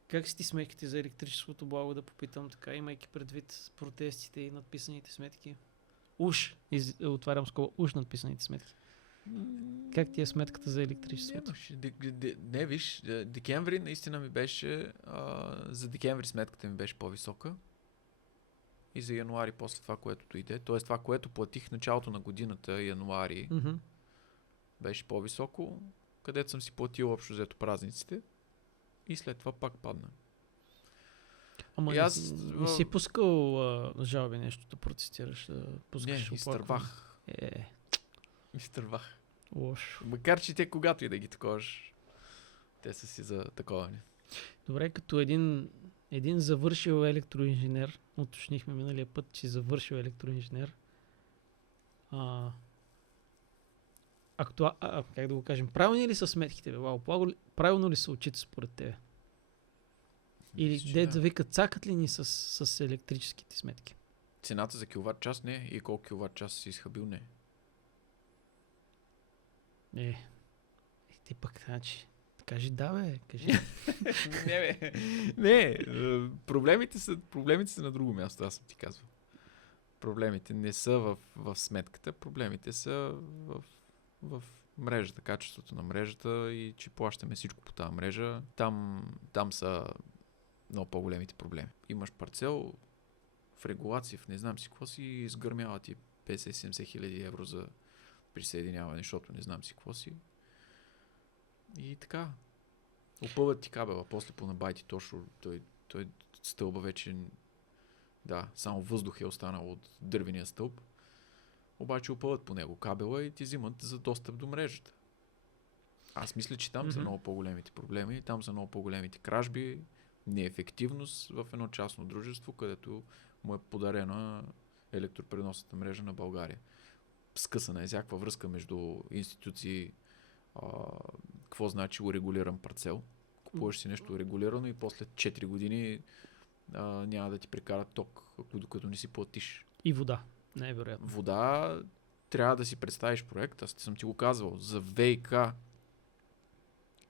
Как си ти сметките за електрическото благо, да попитам така, имайки предвид протестите и надписаните сметки? Отварям скоба, надписаните сметки. Как ти е сметката за електричеството? Не, виж, декември наистина ми беше, за декември сметката ми беше по-висока. И за януари после това, което дойде. Тоест това, което платих в началото на годината, януари, беше по-високо, където съм си платил общо взето празниците и след това пак падна. Ама не си пускал жалби нещо да протестираш, да пускаш оплакване? Изтървах. Лошо. Макар че те когато и да ги таковаш, те са си за такова. Добре, като един завършил електроинженер, уточнихме миналия път, че завършил електроинженер, как да го кажем, правилни ли са сметките, бе? Правилно ли са очите според тебе? Или да вика, цакат ли ни с електрическите сметки? Цената за киловатт час не и колко киловатт час си изхабил не. Ти пък, значи, кажи да, бе, кажи. Не, проблемите са на друго място, аз съм ти казвал. Проблемите не са в сметката, проблемите са в мрежата, качеството на мрежата и че плащаме всичко по тази мрежа. Там са много по-големите проблеми. Имаш парцел в регулация, в не знам си какво си, изгърмява ти 50-70 хиляди евро за присъединяване, защото не знам си какво си. И така. Опъват ти кабела, после по набайти точно той стълба вече само въздух е останал от дървения стълб. Обаче опъват по него кабела и ти взимат за достъп до мрежата. Аз мисля, че там са много по-големите проблеми, там са много по-големите кражби, неефективност в едно частно дружество, където му е подарена електропреносната мрежа на България. Скъсана е всякаква връзка между институции, какво значи урегулиран парцел. Купуваш си нещо регулирано и после 4 години няма да ти прекарат ток, докато не си платиш. И вода, най-вероятно. Вода, трябва да си представиш проект, аз съм ти го казвал, за ВИК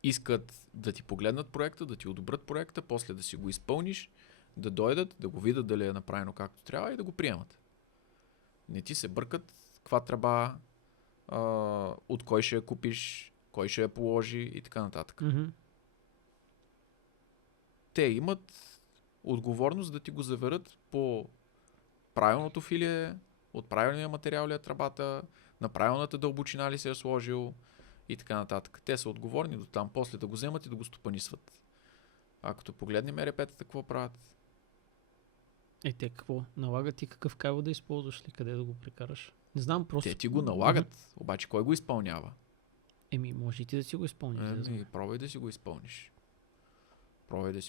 искат да ти погледнат проекта, да ти одобрят проекта, после да си го изпълниш, да дойдат, да го видят дали е направено както трябва и да го приемат. Не ти се бъркат каква тръба, от кой ще я купиш, кой ще я положи и така нататък. Те имат отговорност да ти го заверят по правилното филие, от правилния материал ли е тръбата, на правилната дълбочина ли се е сложил и така нататък. Те са отговорни до там, после да го вземат и да го стопанисват. А като погледнем РП-тата, какво правят? Те какво? Налагат ти какъв кабел да използваш ли? Къде да го прекараш? Не знам, просто... Те ти го налагат, обаче кой го изпълнява? Може и ти да си го изпълниш. Пробвай да си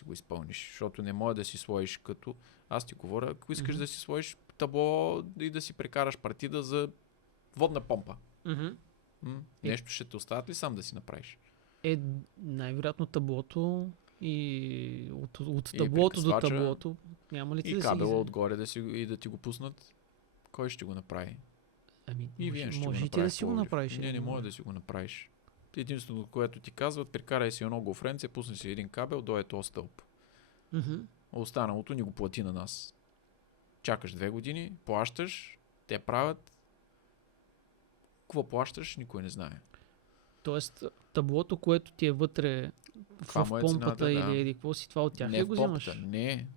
го изпълниш. Защото не може да си сложиш като... Аз ти говоря, ако искаш да си сложиш табло и да си прекараш партида за водна помпа. Нещо ще те оставят ли сам да си направиш? Най-вероятно таблото и от таблото до таблото няма ли ти да си... И кабела отгоре да ти го пуснат. Кой ще го направи? И вие ще може и ти да си го направиш. Не може да си го направиш. Единственото, което ти казват, прикарай си едно гофренце, пусни си един кабел, дойде този стълб. Останалото ни го плати на нас. Чакаш 2 години, плащаш, те правят. Какво плащаш, никой не знае. Тоест, таблото, което ти е вътре в помпата или какво си, това от тях не го вземаш? Не,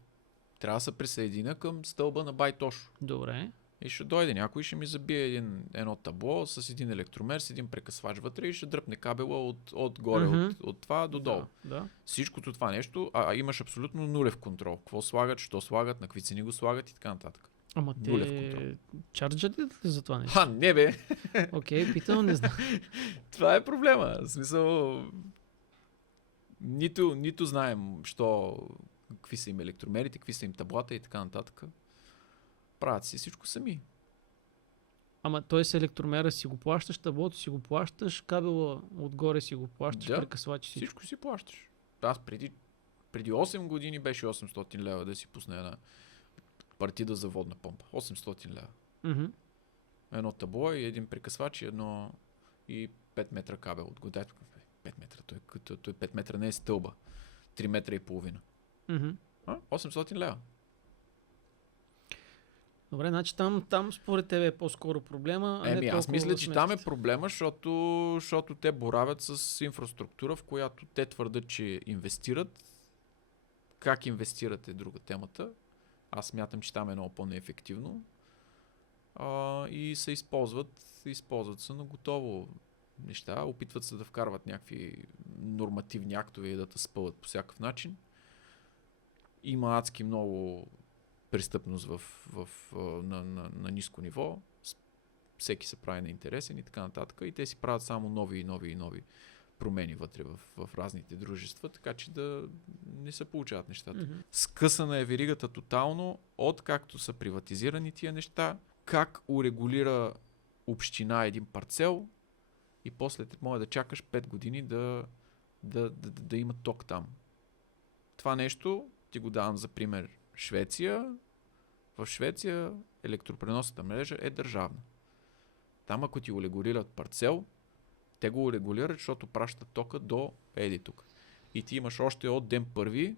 трябва да се присъединя към стълба на Байтош. Добре. И ще дойде някой, ще ми забие едно табло с един електромер, с един прекъсвач вътре и ще дръпне кабела отгоре, от това до долу. Да. Всичкото това нещо, имаш абсолютно нулев контрол. Какво слагат, що слагат, на какви цени го слагат и така нататък. Ама те чарджат ли за това нещо? Не бе! Окей, питам, не знам. Това е проблема. В смисъл... Нито знаем, какви са им електромерите, какви са им таблата и така нататък. Правят си всичко сами. Ама той с електромера си го плащаш, таблото си го плащаш, кабела отгоре си го плащаш, прекъсвачи си. Всичко си плащаш. Аз преди 8 години беше 800 лева да си пусне една партида за водна помпа. 800 лева. Едно табло и един прекъсвач и 5 метра кабел от года. 5 метра. Той 5 метра не е стълба. 3 метра и половина. 800 лева. Добре, значи там според тебе е по-скоро проблема. Аз мисля, че там е проблема, защото те боравят с инфраструктура, в която те твърдят, че инвестират. Как инвестират е друга темата. Аз смятам, че там е много по-неефективно. И се използват се на готово неща. Опитват се да вкарват някакви нормативни актове и да те спъват по всякакъв начин. Има адски много престъпност на ниско ниво. Всеки се прави неинтересен и така нататък. И те си правят само нови и нови промени вътре в разните дружества, така че да не се получават нещата. Скъсана е веригата тотално от както са приватизирани тия неща, как урегулира община един парцел и после може да чакаш 5 години да има ток там. Това нещо ти го давам за пример Швеция. В Швеция електропреносната мрежа е държавна. Там ако ти урегулират парцел, те го урегулират, защото пращат тока до еди тук. И ти имаш още от ден първи,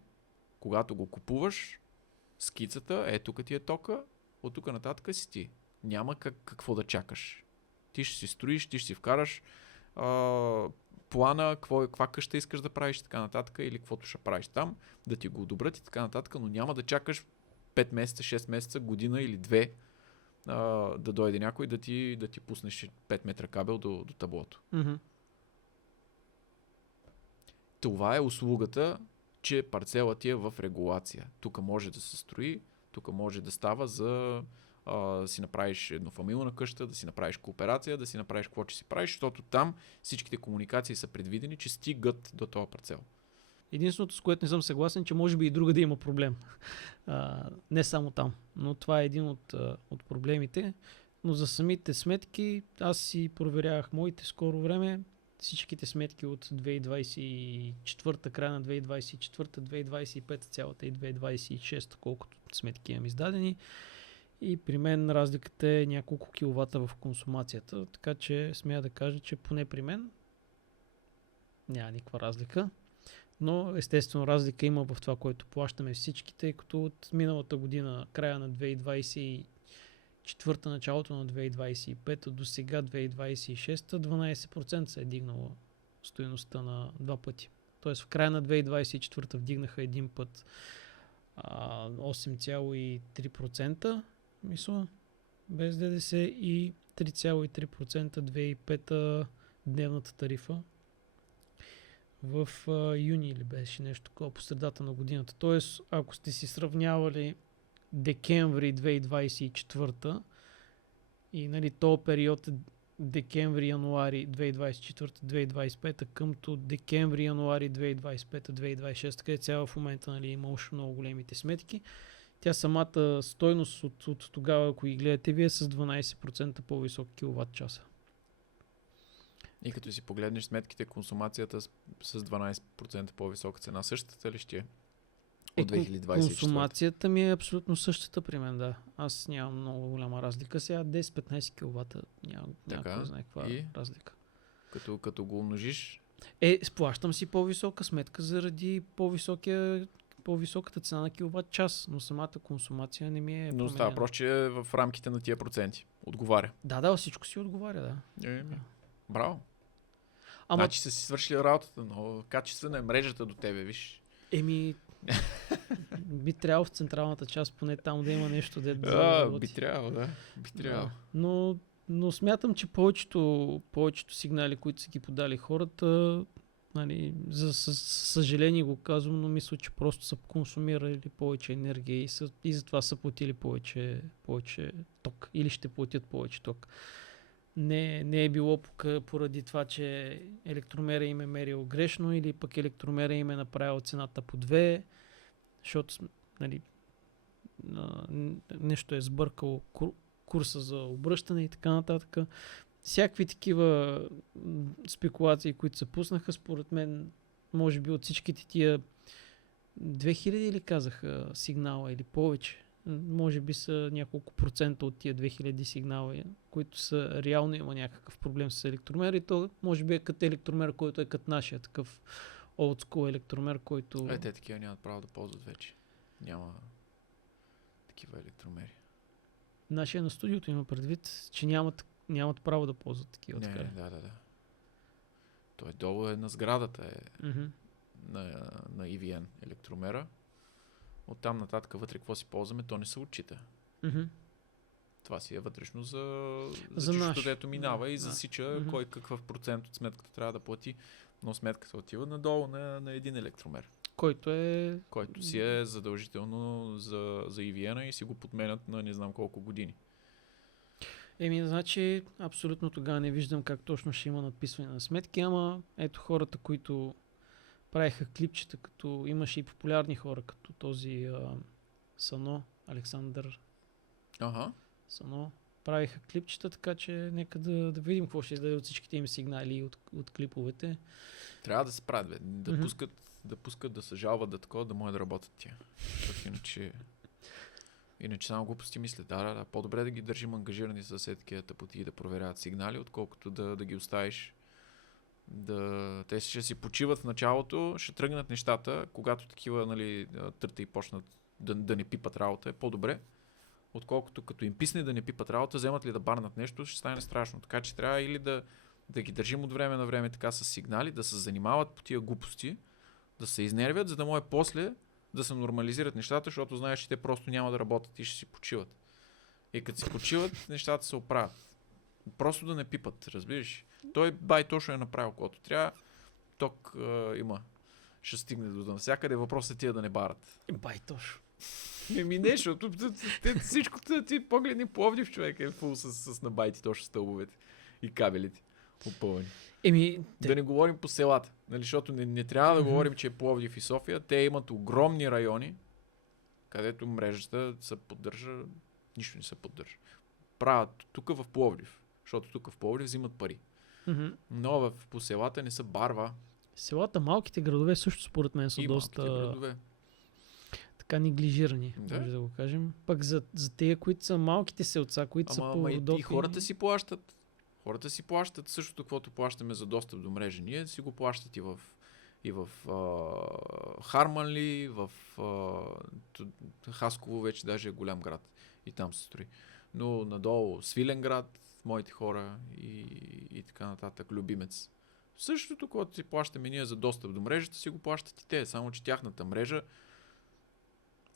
когато го купуваш, скицата, тук ти е тока, от тук нататък си ти. Няма какво да чакаш. Ти ще си строиш, ти ще си вкараш плана, каква къща искаш да правиш и така нататък, или каквото ще правиш там, да ти го одобрят и така нататък, но няма да чакаш 5 месеца, 6 месеца, година или 2 да дойде някой да ти пуснеш 5 метра кабел до таблото. Това е услугата, че парцела ти е в регулация. Тук може да се строи, тук може да става за да си направиш еднофамилна къща, да си направиш кооперация, да си направиш какво че си правиш, защото там всичките комуникации са предвидени, че стигат до този парцел. Единственото, с което не съм съгласен, че може би и друга да има проблем. Не само там. Но това е един от проблемите. Но за самите сметки, аз си проверявах моите скоро време. Всичките сметки от 2024, края на 2024, 2025, цялата и 2026, колкото сметки имам издадени. И при мен разликата е няколко киловата в консумацията. Така че смея да кажа, че поне при мен няма никаква разлика. но естествено разлика има в това, което плащаме всички, тъй като от миналата година, края на 2024, началото на 2025 до сега 2026, 12% се е дигнала стойността на два пъти. Тоест в края на 2024 вдигнаха един път 8,3%, мисля, без ДДС, и 3,3% 2005 дневната тарифа. В юни или беше нещо такова по средата на годината. Тоест, ако сте си сравнявали декември 2024 и нали, този период декември-януари 2024-2025 къмто декември-януари 2025-2026, където сега в момента нали, има още много големите сметки, тя самата стойност от тогава, ако ги гледате, вие с 12% по-висок киловатт часа. И като си погледнеш сметките, консумацията с 12% по-висока цена, същата ли ще е от 2024? Консумацията ми е абсолютно същата при мен, да. Аз нямам много голяма разлика. Сега 10-15 киловата няма кой знае каква разлика. Като го умножиш? Сплащам си по-висока сметка заради по-високата цена на киловатт час, но самата консумация не ми е променена. Но става просто, че е в рамките на тия проценти. Отговаря. Да, всичко си отговаря, да. Браво. Значи са си свършили работата, но качествена е мрежата до тебе, виж. Би трябвало в централната част, поне там да има нещо, да би трябвало, да. Би трябвало. Но смятам, че повечето сигнали, които са ги подали хората, нали, за съжаление го казвам, но мисля, че просто са консумирали повече енергия и затова са платили повече ток или ще платят повече ток. Не е било поради това, че електромера им е мерил грешно или пък електромера им е направил цената по 2, защото нали, нещо е сбъркало курса за обръщане и така нататък. Всякакви такива спекулации, които се пуснаха, според мен, може би от всичките тия 2000 или казаха сигнала или повече. Може би са няколко процента от тия 2000 сигнала, които са реално има някакъв проблем с електромер и то може би е като електромер, който е като нашия такъв old school електромер, който... Те такива нямат право да ползват вече. Няма такива електромери. Нашия на студиото има предвид, че нямат право да ползват такива. Не, да. Той долу е на сградата на EVN електромера. Оттам нататък вътре какво си ползваме, то не се отчита. Това си е вътрешно за чуждото, дето минава и засича кой какъв процент от сметката трябва да плати, но сметката отива надолу на един електромер. Който си е задължително за EVN и си го подменят на не знам колко години. Значи абсолютно тогава не виждам как точно ще има надписване на сметки, ама ето хората, които правиха клипчета, като имаше и популярни хора, като този Сано, Александър Сано, правиха клипчета, така че нека да видим какво ще издаде от всичките им сигнали от клиповете. Трябва да се правят, да пускат, да се жалват, да могат да работят тия. Иначе само глупости мислят. Да, по-добре да ги държим ангажирани с такива тъпоти и да проверяват сигнали, отколкото да ги оставиш. Те ще си почиват в началото, ще тръгнат нещата, когато такива нали, търта и почнат да не пипат работа, е по-добре, отколкото като им писне да не пипат работа, вземат ли да барнат нещо, ще стане страшно. Така че трябва или да ги държим от време на време така с сигнали, да се занимават по тия глупости, да се изнервят, за да може после да се нормализират нещата, защото знаеш, че те просто няма да работят и ще си почиват. И като си почиват, нещата се оправят. Просто да не пипат, разбираш. Той бай точно е направил каквото трябва. Ток има. Ще стигне до навсякъде. Въпросът е тия да не барат. Бай точно. Не, защото всичко ти погледни Пловдив, човек е фул с набайти точно стълбовете и кабелите опълни. Да не говорим по селата, нали, защото не трябва да говорим, че е Пловдив и София. Те имат огромни райони, където мрежата се поддържа, нищо не се поддържа. Правят тук в Пловдив, защото тук в Пловдив взимат пари. Но по селата не се барва. Селата, малките градове също според мен са и доста така неглижирани, може да го кажем. Пък за тези, които са малките селца, които са по-родопи... И хората си плащат. Хората си плащат същото, каквото плащаме за достъп до мрежа. Ние си го плащат и в и в Харманли, в Хасково вече даже е голям град и там се строи. Но надолу Свиленград, моите хора и така нататък, Любимец. Същото, когато си плащаме ние за достъп до мрежата, си го плащат и те, само че тяхната мрежа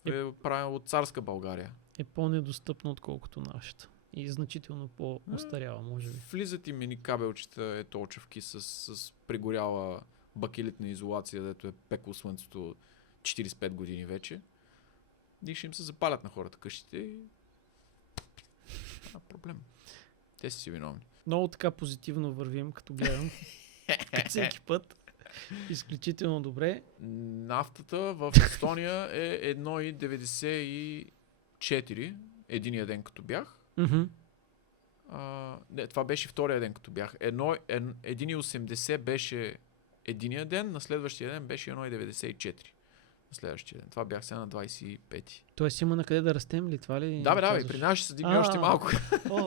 е правена от царска България. Е по-недостъпно, отколкото нашата. И значително по-остаряла, може би. Влизат и мини кабелчета, толчавки с пригоряла бакелитна изолация, дето е пекло слънцето 45 години вече. И ще им се запалят на хората къщите и... проблем. Те си виновни. Много така позитивно вървим, като гледам. Като всеки път. Изключително добре. Нафтата в Естония е 1,94 единия ден като бях. Не, това беше втория ден като бях. 1,80 беше единия ден, на следващия ден беше 1,94. На следващия ден. Това бях сега на 25. Тоест има на къде да растем ли? Това ли? Да, при нас ще се дигне още малко.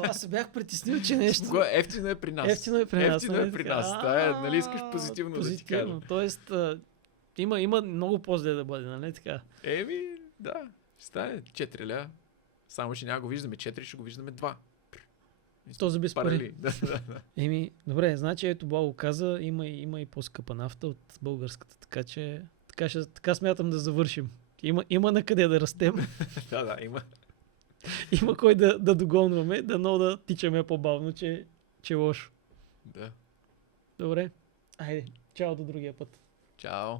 Аз се бях притеснил, че нещо... Ефтино е при нас. Ефтино е при нас. Нали искаш позитивно да ти кажа? Тоест, има много по-зле да бъде, нали така? Да. Ще стане 4 ля. Само, че няма го виждаме 4, ще го виждаме 2. То за без пари. Да. Добре, значи ето Благо каза, има и по-скъпа нафта от българската, така че така смятам да завършим. Има на къде да растем. Да, има. Има кой да догонваме, да тичаме по-бавно, че е лошо. Да. Добре. Айде, чао до другия път. Чао.